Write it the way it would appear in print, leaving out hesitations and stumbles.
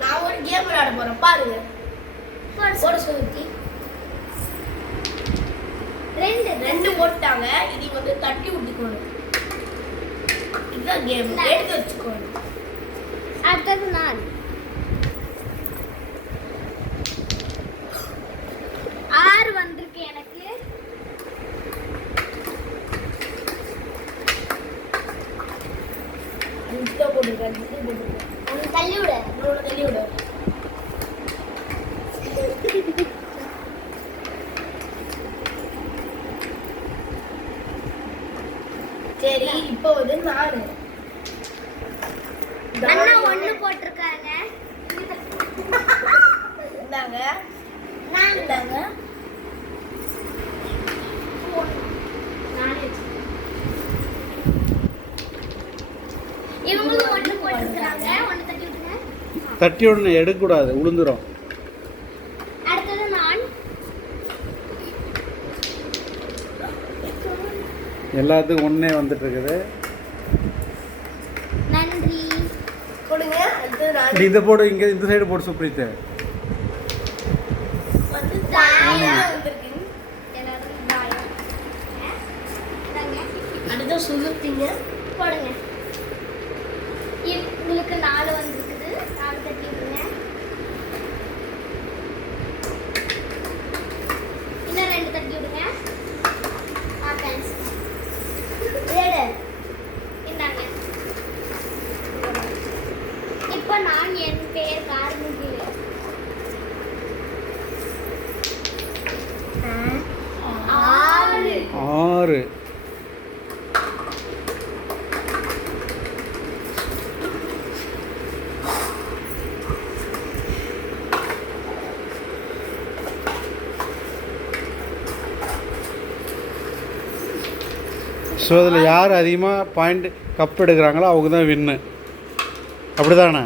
நான் ஒரு கேம் விளையாட போறேன் பாருங்க. போட சுத்தி ரெண்டு போட்டாங்க. இது வந்து தட்டி விட்டுக்கணும். இதுதான் கேம். எடுத்து வச்சுக்கணும். அடுத்தது நான் 6 வந்திருக்கு எனக்கு. இதுதான் போட்டுருக்கேன். தள்ளி விடு. தள்ளி விடு. சரி, இப்போ வந்து நானு அண்ணா 1 போட்டிருக்காங்க. இந்தாங்க. நான் இந்தாங்க. இவங்களும் 1 போட்டிருக்காங்க. 1 தட்டி விட்டுங்க. தட்டி விடணும், எடுக்கக்கூடாது, உளுந்துரும். அடுத்தது நான். எல்லாத்துக்கும் ஒன்றே வந்துட்டு இருக்குது. நன்றி. கொடுங்க. அடுத்து நான் இதை போடு, இங்கே இந்த சைடு போடு சுப்ரீத்து. வந்து தாயா வந்திருக்கு. எல்லாரும் தாயம். இதாங்க. அடுத்து சுகுத்திங்க. போடுங்க. உங்களுக்கு 4 வந்திருக்குது. 4 தட்டி விடுங்க. இன்னும் 2 தட்டி விடுங்க. தேங்க்ஸ். இந்தாங்க. இப்போ நான் என் பேர் கார்முகில். 6. ஸோ அதில் யார் அதிகமாக பாயிண்ட் கப் எடுக்கிறாங்களோ அவங்க தான் வின்னு. அப்படி தானே?